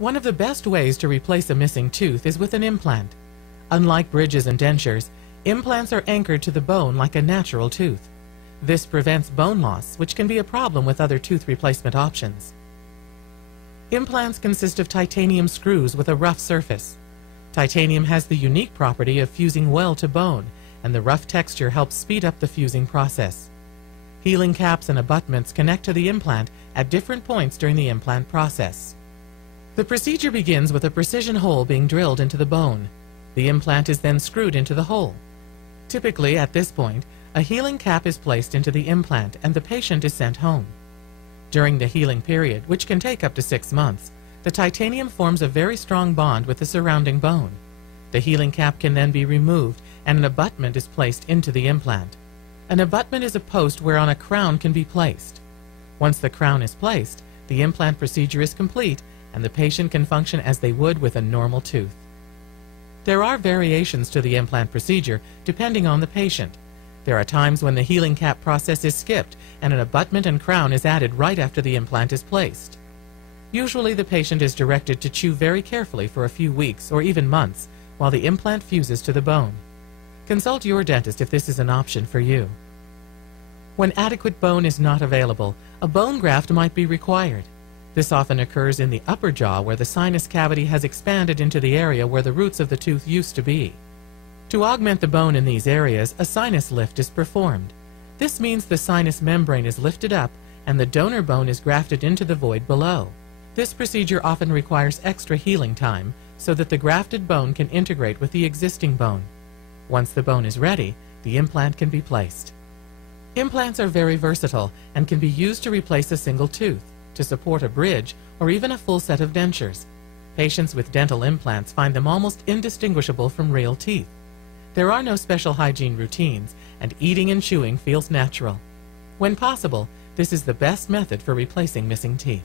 One of the best ways to replace a missing tooth is with an implant. Unlike bridges and dentures, implants are anchored to the bone like a natural tooth. This prevents bone loss, which can be a problem with other tooth replacement options. Implants consist of titanium screws with a rough surface. Titanium has the unique property of fusing well to bone, and the rough texture helps speed up the fusing process. Healing caps and abutments connect to the implant at different points during the implant process. The procedure begins with a precision hole being drilled into the bone. The implant is then screwed into the hole. Typically, at this point, a healing cap is placed into the implant and the patient is sent home. During the healing period, which can take up to 6 months, the titanium forms a very strong bond with the surrounding bone. The healing cap can then be removed and an abutment is placed into the implant. An abutment is a post whereon a crown can be placed. Once the crown is placed, the implant procedure is complete and the patient can function as they would with a normal tooth. There are variations to the implant procedure depending on the patient. There are times when the healing cap process is skipped and an abutment and crown is added right after the implant is placed. Usually the patient is directed to chew very carefully for a few weeks or even months while the implant fuses to the bone. Consult your dentist if this is an option for you. When adequate bone is not available, a bone graft might be required. This often occurs in the upper jaw where the sinus cavity has expanded into the area where the roots of the tooth used to be. To augment the bone in these areas, a sinus lift is performed. This means the sinus membrane is lifted up and the donor bone is grafted into the void below. This procedure often requires extra healing time so that the grafted bone can integrate with the existing bone. Once the bone is ready, the implant can be placed. Implants are very versatile and can be used to replace a single tooth, to support a bridge, or even a full set of dentures. Patients with dental implants find them almost indistinguishable from real teeth. There are no special hygiene routines, and eating and chewing feels natural. When possible, this is the best method for replacing missing teeth.